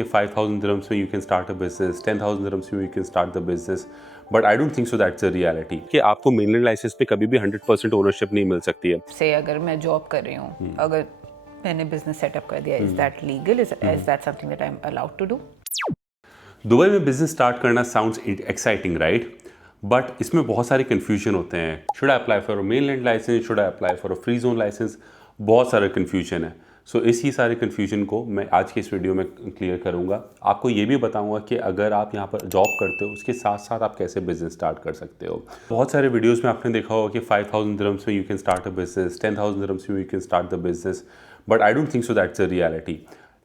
कि 5,000 dirhams में you can start a business, 10,000 dirhams में you can start the business, but I don't think so that's a reality कि आपको mainland licence पे कभी भी 100% ओनरशिप नहीं मिल सकती है। से अगर मैं जॉब कर रही हूँ, अगर मैंने बिजनेस सेटअप कर दिया, is that legal? Is that something that I am allowed to do? Dubai में बिजनेस स्टार्ट करना साउंड्स एक्साइटिंग, राइट? बट इसमें बहुत सारे कन्फ्यूजन होते हैं। Should I apply for a mainland licence, should I apply for a free zone licence, बहुत सारे confusion है। सो इसी सारे कन्फ्यूजन को मैं आज के इस वीडियो में क्लियर करूंगा। आपको ये भी बताऊंगा कि अगर आप यहाँ पर जॉब करते हो उसके साथ साथ आप कैसे बिजनेस स्टार्ट कर सकते हो। बहुत सारे वीडियोस में आपने देखा होगा कि 5,000 dirhams में you can start a business, 10,000 dirhams में you can start the business, but I don't think so that's a reality.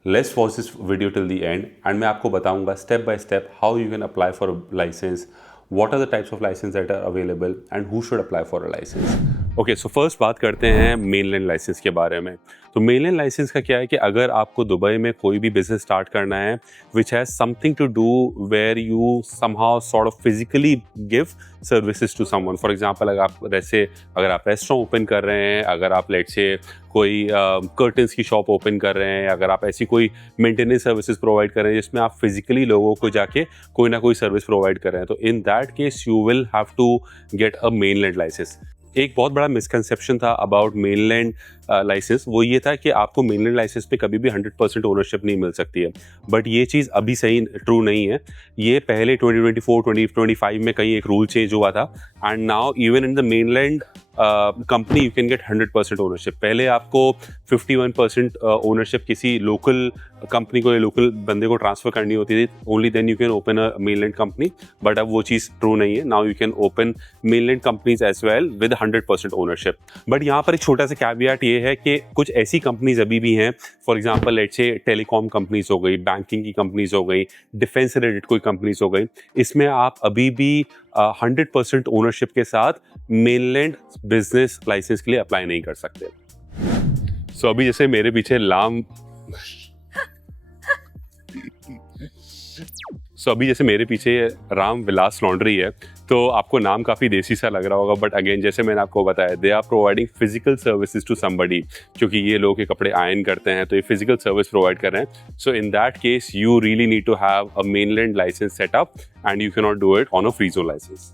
Let's watch this video till the end and मैं आपको बताऊंगा step by step how you can apply for a licence, what are the types of license that are available and who should apply for a license. Okay, so first बात करते हैं mainland licence के बारे में। तो mainland licence का क्या है कि अगर आपको दुबई में कोई भी बिजनेस स्टार्ट करना है which has something to do where you somehow sort of physically give services to someone. For example अगर आप रेस्टोरेंट ओपन कर रहे हैं, अगर आप लेट से कोई कर्टन्स की शॉप ओपन कर रहे हैं, अगर आप ऐसी कोई मेंटेनेंस सर्विसेज प्रोवाइड कर रहे हैं जिसमें आप फिजिकली लोगों को जाके कोई ना कोई सर्विस प्रोवाइड कर रहे हैं, तो in that case you will have to get a mainland licence. एक बहुत बड़ा मिसकंसेप्शन था अबाउट मेनलैंड लाइसेंस, वो ये था कि आपको मेनलैंड लाइसेंस पे कभी भी 100% ओनरशिप नहीं मिल सकती है, बट ये चीज़ अभी सही ट्रू नहीं है। ये पहले 2024 2025 में कहीं एक रूल चेंज हुआ था and now even in the mainland company you can get 100% ownership. पहले आपको 51% ओनरशिप किसी लोकल कंपनी को या लोकल बंदे को ट्रांसफर करनी होती थी, only then you can open a mainland company, but अब वो चीज़ ट्रू नहीं है। Now you can open mainland companies as well with 100% ownership. But यहाँ पर एक छोटा सा कैवियट ये है कि कुछ ऐसी कंपनीज अभी भी हैं, for example let's say telecom companies हो गई, बैंकिंग की कंपनीज हो गई, डिफेंस से रिलेटेड कोई कंपनीज हो गई, इसमें आप अभी भी 100% ओनरशिप के साथ मेनलैंड बिजनेस लाइसेंस के लिए अप्लाई नहीं कर सकते। सो अभी जैसे मेरे पीछे राम विलास लॉन्ड्री है, तो आपको नाम काफ़ी देसी सा लग रहा होगा, बट अगेन जैसे मैंने आपको बताया they are providing physical services to somebody, क्योंकि ये लोग के कपड़े आयरन करते हैं तो ये फिजिकल सर्विस प्रोवाइड कर रहे हैं। So in that case you really need to have a mainland licence setup and you can not do it on a free zone licence.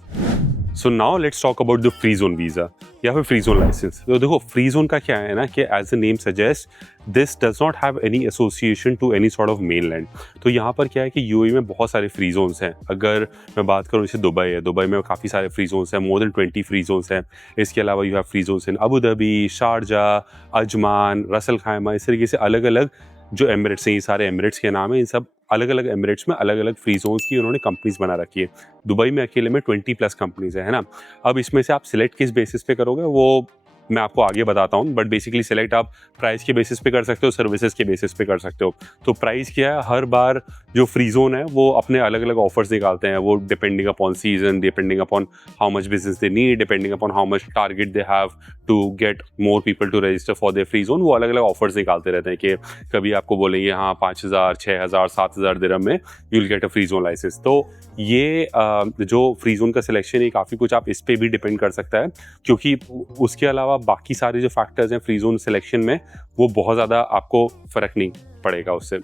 So now let's talk about the free zone visa या फिर free zone licence. तो देखो free zone का क्या है ना कि as the name suggest this does not have any association to any sort of mainland. तो यहाँ पर क्या है कि यूएई में बहुत सारे फ्री जोन्स हैं। अगर मैं बात करूँ जैसे दुबई है, दुबई में काफ़ी सारे फ्री जोन्स हैं, मोर देन 20 फ्री जोन्स हैं। इसके अलावा you have free zones in Abu Dhabi, Sharjah, Ajman, Ras al Khaimah, इस तरीके से अलग अलग जो एमिरेट्स हैं, ये सारे एमिरेट्स के नाम है, इन सब अलग अलग एमिरेट्स में अलग अलग फ्री जोन्स की उन्होंने कंपनीज बना रखी है। दुबई में अकेले में 20+ कंपनीज है ना। अब इसमें से आप सिलेक्ट किस बेसिस पे करोगे वो मैं आपको आगे बताता हूँ, बट बेसिकली सिलेक्ट आप प्राइस के बेसिस पे कर सकते हो, सर्विसेज के बेसिस पे कर सकते हो। तो प्राइस क्या है, हर बार जो फ्री जोन है वो अपने अलग अलग ऑफर्स निकालते हैं, वो depending upon season, depending upon how much business they need, depending upon how much target they have to get more people to register for their free zone. वो अलग अलग ऑफर्स निकालते रहते हैं कि कभी आपको बोलेंगे हाँ 5,000, 6,000, 7,000 दिरहम में you will get a free zone licence. तो ये जो फ्री जोन का सिलेक्शन है काफ़ी कुछ आप इस पर भी डिपेंड कर सकता है, क्योंकि उसके अलावा बाकी सारे जो फैक्टर्स हैं फ्री जोन सिलेक्शन में वो बहुत ज़्यादा आपको फ़र्क नहीं पड़ेगा उससे।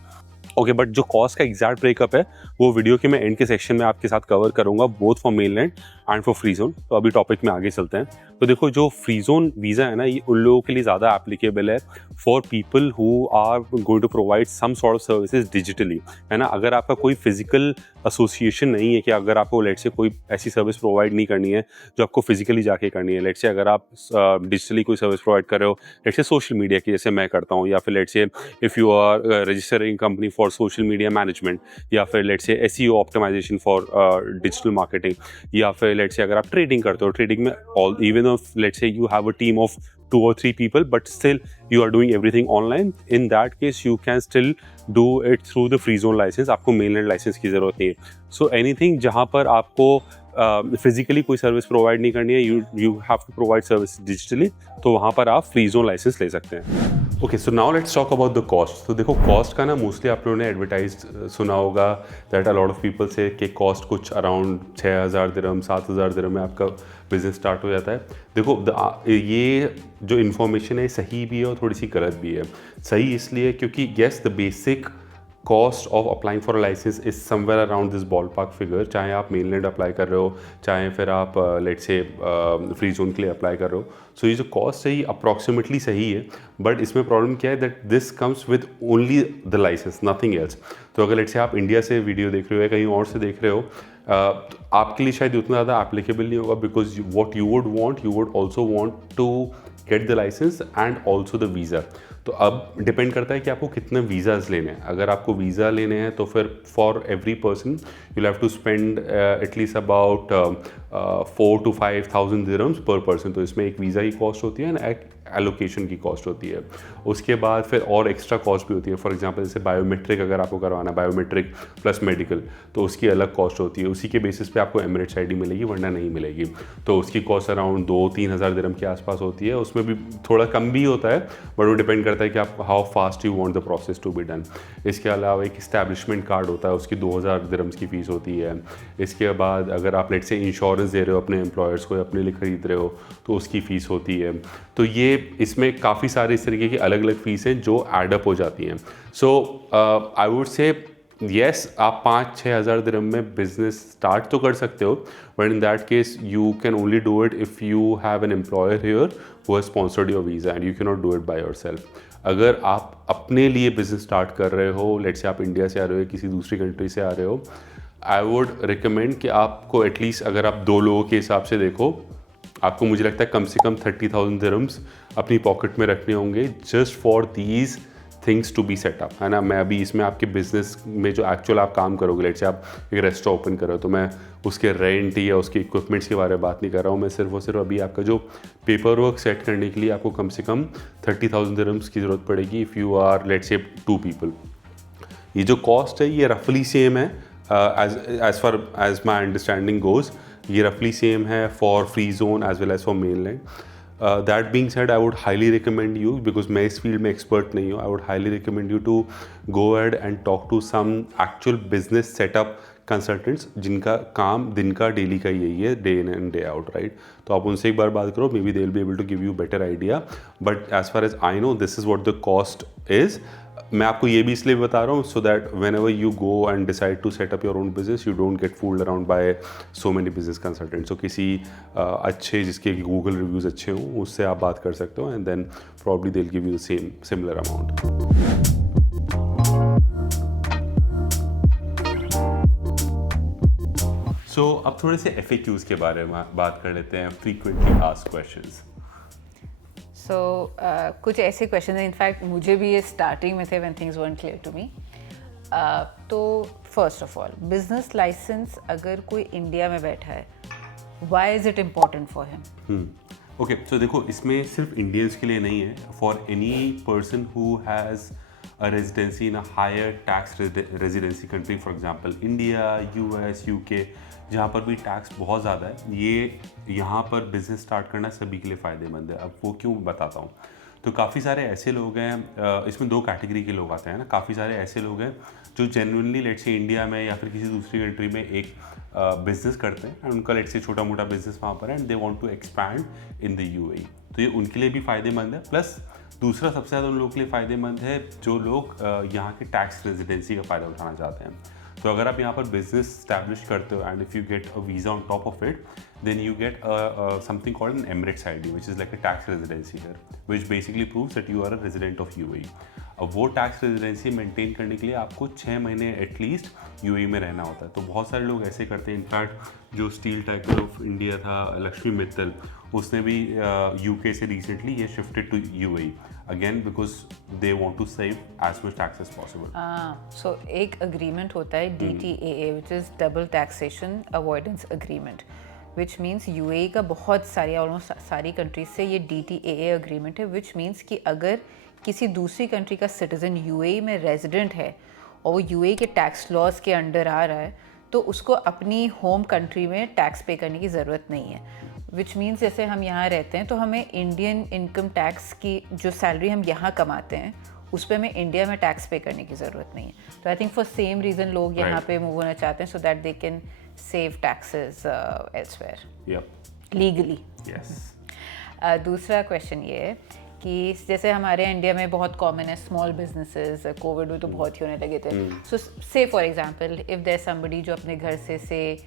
ओके, बट जो कॉस्ट का एग्जैक्ट ब्रेकअप है वो वीडियो के मैं एंड के सेक्शन में आपके साथ कवर करूंगा, both for mainland and for free zone. तो अभी टॉपिक में आगे चलते हैं। तो देखो जो फ्री जोन वीज़ा है ना, ये उन लोगों के लिए ज़्यादा एप्लीकेबल है for people who are going to provide some sort of services digitally, है ना। अगर आपका कोई फिजिकल एसोसिएशन नहीं है कि अगर आपको लेट से कोई ऐसी सर्विस प्रोवाइड नहीं करनी है जो आपको फिजिकली जाके करनी है, लेट से अगर आप डिजिटली कोई सर्विस प्रोवाइड कर रहे हो, लेट से सोशल मीडिया की जैसे मैं करता हूँ, या फिर let's say if you are registering company for social media management, या फिर let's say SEO optimisation for digital marketing, या फिर लेट से अगर आप ट्रेडिंग करते हो, ट्रेडिंग में इवन लेट से you have a team of 2 or 3 people but still you are doing everything online, in that case you can still do it through the free zone license। आपको mainland licence की ज़रूरत नहीं है। So anything जहाँ पर आपको physically कोई service provide नहीं करनी है, you have to provide service digitally, तो वहाँ पर आप फ्री जोन लाइसेंस ले सकते हैं। Okay, so now let's talk about the cost. तो देखो कॉस्ट का ना मोस्टली आप लोगों ने एडवर्टाइज सुना होगा that a lot of people से कि कॉस्ट कुछ अराउंड 6,000 दिरहम 7,000 दिरहम में आपका बिजनेस स्टार्ट हो जाता है। देखो ये जो इन्फॉर्मेशन है सही भी है और थोड़ी सी गलत भी है। सही इसलिए क्योंकि yes the basic cost of applying for a licence is somewhere around this ball park figure, चाहे आप मेनलैंड अप्लाई कर रहे हो, चाहे फिर आप लेट्स से फ्री जोन के लिए अप्लाई कर रहे हो. सो ये जो कॉस्ट है ये अप्रॉक्सीमेटली सही है, बट इसमें प्रॉब्लम क्या है that this comes with only the licence, nothing else. तो अगर लेट्स से आप इंडिया से वीडियो देख रहे हो या कहीं और से देख रहे हो, तो आपके लिए शायद उतना ज़्यादा एप्लीकेबल नहीं होगा, because what you would also want to get the licence and also the visa. तो अब डिपेंड करता है कि आपको कितने वीज़ाज लेने हैं. अगर आपको वीज़ा लेने हैं तो फिर for every person you have to spend at least about 4,000 to 5,000 dirhams per person. तो इसमें एक वीज़ा की कॉस्ट होती है एंड एक एलोकेशन की कॉस्ट होती है. उसके बाद फिर और एक्स्ट्रा कॉस्ट भी होती है. फॉर एग्जांपल जैसे बायोमेट्रिक अगर आपको करवाना है, बायोमेट्रिक प्लस मेडिकल, तो उसकी अलग कॉस्ट होती है. उसी के बेसिस पे आपको एमिरेट्स आईडी मिलेगी, वरना नहीं मिलेगी. तो उसकी कॉस्ट अराउंड 2-3 हज़ार दिरहम के आसपास होती है. उसमें भी थोड़ा कम भी होता है, बट वो डिपेंड करता है कि आप how fast you want the process to be done. इसके अलावा एक इस्टेब्लिशमेंट कार्ड होता है, उसकी 2,000 दिरहम्स की फ़ीस होती है. इसके बाद अगर आप लेट से इंश्योरेंस दे रहे हो अपने एम्प्लॉयर्स को, अपने लिए ख़रीद रहे हो, तो उसकी फ़ीस होती है. तो ये इसमें काफ़ी सारे इस तरीके की अलग अलग फ़ीस हैं जो एडअप हो जाती हैं. सो आई वुड से येस, आप 5-6 हज़ार दिरहम में बिजनेस स्टार्ट तो कर सकते हो, but in that case you can only do it if you have an employer here who has sponsored your visa and you can not do it by yourself. अगर आप अपने लिए बिजनेस स्टार्ट कर रहे हो, लेट्स से आप India से आ रहे हो, किसी दूसरी कंट्री से आ रहे हो, आई वुड रिकमेंड कि आपको एटलीस्ट अगर आप 2 लोगों के हिसाब से देखो, आपको मुझे लगता है कम से कम 30,000 दिरहम्स अपनी पॉकेट में रखने होंगे just for these things to be setup, है ना. मैं अभी इसमें आपके बिजनेस में जो एक्चुअल आप काम करोगे, लेट्स से आप एक रेस्टोरेंट ओपन कर रहे हो, तो मैं उसके रेंट या उसके इक्विपमेंट्स के बारे में बात नहीं कर रहा हूँ. मैं सिर्फ और सिर्फ अभी आपका जो पेपर वर्क सेट करने के लिए आपको कम से कम 30,000 दिरहम्स की ज़रूरत पड़ेगी if you are let's say 2 people. ये जो कॉस्ट है ये रफली सेम है as far as my understanding goes. ये रफली सेम है for free zone as well as for mainland. That being said, I would highly recommend you, because मैं इस फील्ड में एक्सपर्ट नहीं हूँ, I would highly recommend you to go ahead and talk to some actual business setup consultants जिनका काम दिन का daily का यही है, day in and day out, right. तो आप उनसे एक बार बात करो, may be they will be able to give you better idea. But as far as I know this is what the cost is. मैं आपको ये भी इसलिए बता रहा हूँ so that whenever you go and decide to set up your own business, you don't get fooled around by so many business consultants. तो किसी अच्छे जिसके गूगल रिव्यूज़ अच्छे हों उससे आप बात कर सकते हो, and then probably they will give you the same similar amount. So अब थोड़े से FAQs के बारे में बात कर लेते हैं, फ्रीक्वेंटली आस्क्ड क्वेश्चंस. सो कुछ ऐसे क्वेश्चन हैं, इनफैक्ट मुझे भी ये स्टार्टिंग में थे when things weren't clear to me. तो first of all, business licence अगर कोई इंडिया में बैठा है, why is it important for him? Okay, so देखो इसमें सिर्फ इंडियंस के लिए नहीं है, for any person who has a residency in a higher tax residency country, for example India, US, UK, जहाँ पर भी टैक्स बहुत ज़्यादा है, ये यहाँ पर बिजनेस स्टार्ट करना सभी के लिए फ़ायदेमंद है. अब वो क्यों बताता हूँ. तो काफ़ी सारे ऐसे लोग हैं, इसमें 2 कैटेगरी के लोग आते हैं ना. काफ़ी सारे ऐसे लोग हैं जो जेन्युइनली लेट्स से इंडिया में या फिर किसी दूसरी कंट्री में एक बिजनेस करते हैं एंड उनका लेट्स से छोटा मोटा बिजनेस वहाँ पर है and they want to expand in the UAE. तो ये उनके लिए भी फ़ायदेमंद है. प्लस दूसरा सबसे ज़्यादा उन लोगों के लिए फ़ायदेमंद है जो लोग यहाँ के टैक्स रेजिडेंसी का फ़ायदा उठाना चाहते हैं. तो अगर आप यहाँ पर बिजनेस स्टैब्लिश करते हो and if you get a visa on top of it, then you get something called an Emirates ID, which is like a tax residency here, which basically proves that you are a resident of UAE. अब वो tax residency maintain करने के लिए आपको 6 महीने at least UAE में रहना होता है. तो बहुत सारे लोग ऐसे करते हैं. इनफैक्ट जो स्टील टाइगर ऑफ इंडिया था लक्ष्मी मित्तल, उसने भी UK से रिसेंटली ये shifted to UAE again because they want to save as much tax as possible. So एक अग्रीमेंट होता है DTAA, which is double taxation avoidance agreement, which means UAE का बहुत सारी ऑलमोस्ट सारी कंट्रीज से ये DTAA अग्रीमेंट है, विच मीन्स कि अगर किसी दूसरी कंट्री का सिटीज़न UAE में रेजिडेंट है और वो UAE के टैक्स लॉज के अंडर आ रहा है, तो उसको अपनी होम कंट्री में टैक्स पे करने की ज़रूरत नहीं है. विच मीन्स जैसे हम यहाँ रहते हैं तो हमें इंडियन इनकम टैक्स की जो सैलरी हम यहाँ कमाते हैं उस पर हमें इंडिया में टैक्स पे करने की ज़रूरत नहीं है. तो I think for same reason लोग यहाँ पे मूव होना चाहते हैं, so that they can save taxes elsewhere. Yep. Legally. Yes. दूसरा क्वेश्चन ये है कि जैसे हमारे इंडिया में बहुत कॉमन है स्मॉल बिजनेसेस, कोविड में तो बहुत ही होने लगे थे. So say for example if there somebody जो अपने घर से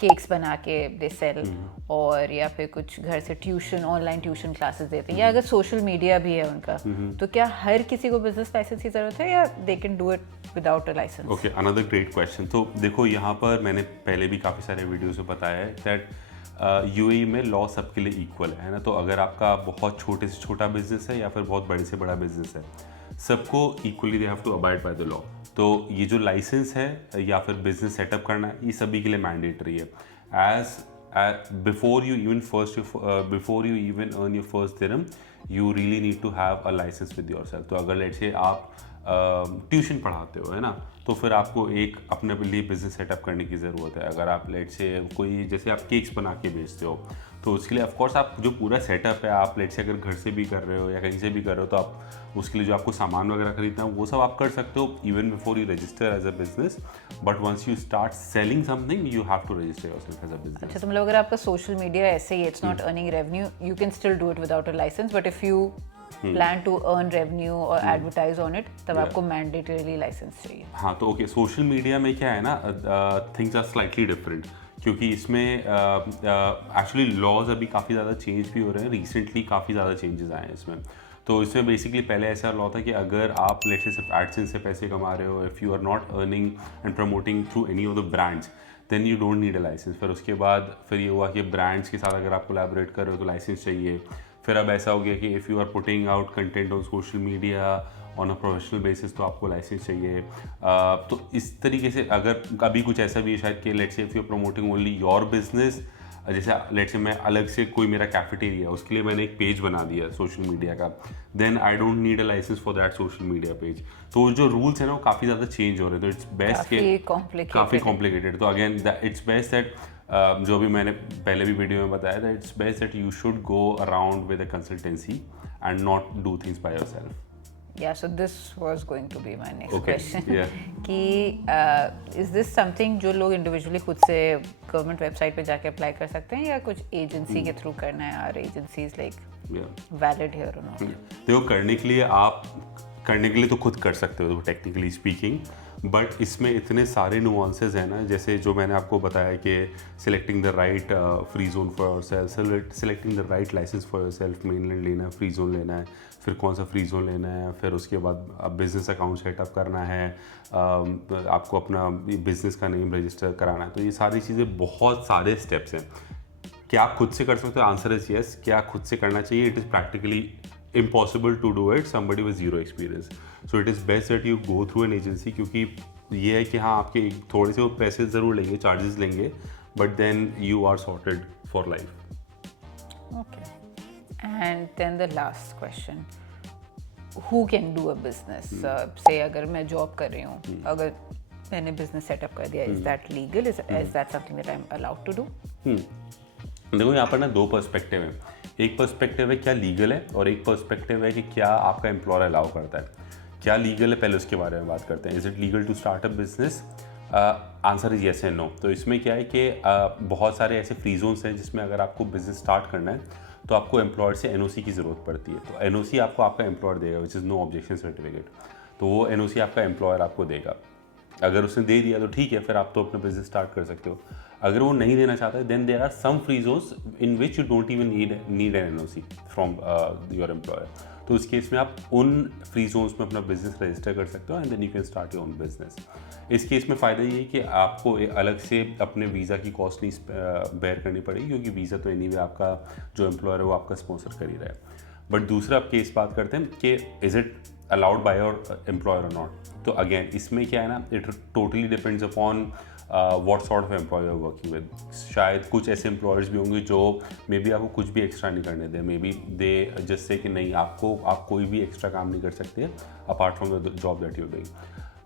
केक्स बना के दे सेल, और या फिर कुछ घर से ट्यूशन, ऑनलाइन ट्यूशन क्लासेस देते हैं, या अगर सोशल मीडिया भी है उनका, तो क्या हर किसी को बिजनेस लाइसेंस की जरूरत है या they can do it without a licence? Okay, another great question. तो देखो यहाँ पर मैंने पहले भी काफ़ी सारे वीडियोस में बताया है दैट यूएई में लॉ सबके लिए इक्वल है ना. तो अगर आपका बहुत छोटे से छोटा बिजनेस है या फिर बहुत बड़े से बड़ा बिजनेस है, सबको equally they have to abide by the law. तो ये जो लाइसेंस है या फिर बिजनेस सेटअप करना है, ये सभी के लिए मैंडेटरी है. Before you even earn your first dirham, you really need to have a licence with yourself. तो अगर लेट्स से आप ट्यूशन पढ़ाते हो, है ना, तो फिर आपको एक अपने लिए बिजनेस सेटअप करने की ज़रूरत है. अगर आप लेट्स से कोई, जैसे आप केक्स बना के बेचते हो, तो उसके लिए ऑफकोर्स आप जो पूरा सेटअप है, आप लेट्स से अगर घर से भी कर रहे हो या कहीं से भी कर रहे हो, तो आप उसके लिए जो आपको सामान वगैरह खरीदना है वो सब आप कर सकते हो even before you register as a business. But once you start selling something, you have to register yourself as a business. अच्छा, तो मतलब अगर आपका सोशल मीडिया ऐसे ही it's not earning revenue, you can still do it without a licence, but if you plan to earn revenue or advertise on it, तब आपको mandatorily licence चाहिए. हाँ, तो ओके, सोशल मीडिया में क्या है ना, थिंग्स आर स्लाइटली डिफरेंट, क्योंकि इसमें एक्चुअली लॉज अभी काफ़ी ज़्यादा चेंज भी हो रहे हैं. रिसेंटली काफ़ी ज़्यादा चेंजेस आए हैं इसमें. तो इसमें बेसिकली पहले ऐसा लॉ था कि अगर आप लेट्स से सिर्फ एडसेंस से पैसे कमा रहे हो, if you are not earning and promoting through any of the brands, then you don't need a licence. फिर उसके बाद फिर ये हुआ कि ब्रांड्स के साथ अगर आप कोलैबोरेट कर रहे हो तो लाइसेंस चाहिए. फिर अब ऐसा हो गया कि if you are putting out content on social media on a professional basis, तो आपको लाइसेंस चाहिए. तो इस तरीके से अगर कभी कुछ ऐसा भी है शायद कि let's say if you are promoting only your business, जैसे लेट्स से मैं अलग से कोई मेरा कैफेटेरिया, उसके लिए मैंने एक पेज बना दिया सोशल मीडिया का, then I don't need a licence for that social media page. तो जो रूल्स है ना वो काफ़ी ज़्यादा चेंज हो रहे हैं. तो इट्स बेस्ट के काफ़ी कॉम्प्लिकेटेड. तो अगेन इट्स बेस्ट दैट जो भी मैंने पहले भी वीडियो में बताया था, it's best that you should go around with a consultancy and not do things by yourself. Yeah, so this was going to be my next Okay, question. yeah. कि is this something जो लोग individually खुद से government website पे जाके apply कर सकते हैं, या कुछ एजेंसी के थ्रू करना है, और एजेंसीज लाइक वैलिड हियर और नॉट? देखो, करने के लिए तो खुद कर सकते हो टेक्निकली स्पीकिंग, बट इसमें इतने सारे नुआंसेस हैं ना, जैसे जो मैंने आपको बताया कि selecting the right free zone for yourself, selecting the right license for yourself, mainland लेना है, फ्री जोन लेना है, फिर कौन सा फ्री जोन लेना है, फिर उसके बाद बिजनेस अकाउंट सेटअप करना है, आपको अपना बिजनेस का नेम रजिस्टर कराना है. तो ये सारी चीज़ें, बहुत सारे स्टेप्स हैं. क्या आप खुद से कर सकते हो? Answer is yes. क्या खुद से करना चाहिए? It is practically impossible to do it somebody with zero experience. So it is best that you go through an agency, क्योंकि ये है कि हाँ, आपके थोड़े से वो पैसे ज़रूर लेंगे, चार्जेस लेंगे, but then you are sorted for life. Okay. And then the last question, who can do a business? Say अगर मैं जॉब कर रही हूँ, अगर मैंने बिजनेस सेटअप कर दिया, is that legal? Is that something that I'm allowed to do? देखो, यहाँ पर ना दो पर्सपेक्टिव है. एक पर्सपेक्टिव है क्या लीगल है, और एक पर्सपेक्टिव है कि क्या आपका एम्प्लॉयर अलाउ करता है. क्या लीगल है, पहले उसके बारे में बात करते हैं. Is it legal to start a business? Answer is yes and no. तो इसमें क्या है कि बहुत सारे ऐसे फ्री जोन्स हैं जिसमें अगर आपको बिजनेस स्टार्ट करना है तो आपको एम्प्लॉयर से एनओसी की ज़रूरत पड़ती है. तो एनओसी आपको आपका एम्प्लॉयर देगा, which is no objection certificate. तो वो एनओसी आपका एम्प्लॉयर आपको देगा. अगर उसने दे दिया तो ठीक है, फिर आप तो अपना बिजनेस स्टार्ट कर सकते हो. अगर वो नहीं देना चाहता है, then there are some free zones in which you don't even need an NOC from your employer. तो उस केस में आप उन फ्री जोन्स में अपना बिजनेस रजिस्टर कर सकते हो, and then you can start your own business. इस केस में फ़ायदा ये है कि आपको अलग से अपने वीज़ा की कॉस्ट नहीं बेयर करनी पड़ेगी, क्योंकि वीज़ा तो एनीवे आपका जो एम्प्लॉयर है वो आपका स्पॉन्सर कर ही रहा है. बट दूसरा आप केस बात करते हैं कि is it allowed by your employer और नॉट. तो अगेन इसमें क्या है ना, it totally depends upon what sort of employer you are working with. शायद कुछ ऐसे एम्प्लॉयर्स भी होंगे जो मे बी आपको कुछ भी एक्स्ट्रा नहीं करने दें. मे बी दे जस्ट से कि नहीं, आप कोई भी एक्स्ट्रा काम नहीं कर सकते apart from the job that you doing.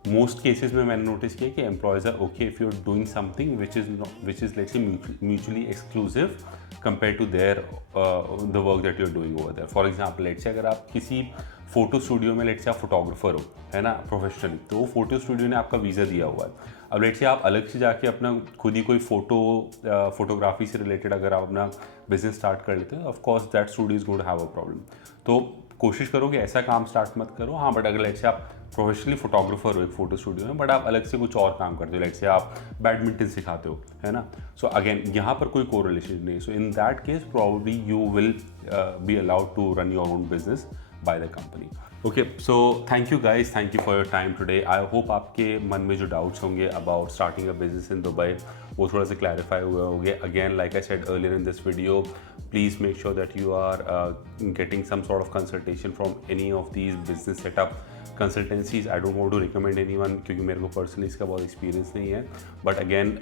Most cases में मैंने नोटिस किया कि employers are okay if you are doing something which is let's say mutually exclusive compare to their the work that you are doing over there. For example, let's say अगर आप किसी photo studio में let's say आप photographer हो, है ना, professionally, तो वो फोटो स्टूडियो ने आपका वीज़ा दिया हुआ है. अब लेट्स से आप अलग से जाके अपना खुद ही कोई फोटोग्राफी से रिलेटेड अगर आप अपना बिजनेस स्टार्ट कर लेते हैं, of course that studio is going to have a problem. तो कोशिश करो कि ऐसा काम स्टार्ट मत करो। हाँ, बट अगर लाइक से आप प्रोफेशनली फोटोग्राफर हो एक फ़ोटो स्टूडियो में, बट आप अलग से कुछ और काम करते हो, लाइक से आप बैडमिंटन सिखाते हो, है ना। सो अगेन यहाँ पर कोई कोरिलेशन नहीं। So in that case probably you will be allowed to run your own business by the company. Okay, so thank you guys, thank you for your time today. I hope आपके मन में जो doubts होंगे about starting a business in Dubai वो थोड़ा सा clarify हुए होंगे। Again like I said earlier in this video, please make sure that you are getting some sort of consultation from any of these business setup consultancies. I don't want to recommend anyone क्योंकि मेरे को personally इसका बहुत experience नहीं है, but again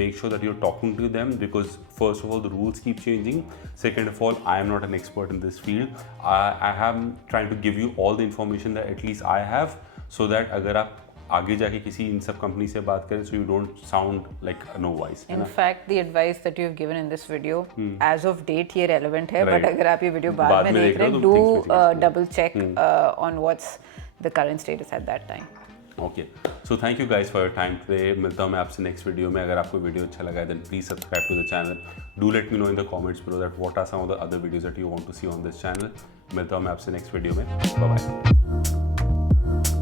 make sure that you're talking to them because first of all the rules keep changing, second of all I am not an expert in this field. I am trying to give you all the information that at least I have, so that अगर आप आगे जाके किसी इन सब company से बात करें so you don't sound like a no wise. In fact, the advice that you have given in this video as of date ये relevant है, Right. but अगर आप ये वीडियो बाद में देख रहे हैं, do double check on what's the current status at that time. Okay, so thank you guys for your time today. मिलता हूँ मैं आपसे नेक्स्ट वीडियो में। अगर आपको वीडियो अच्छा लगा है then please subscribe to the channel. Do let me know in the comments below that what are some of the other videos that you want to see on this channel. मिलता हूँ मैं आपसे next video में। Bye bye.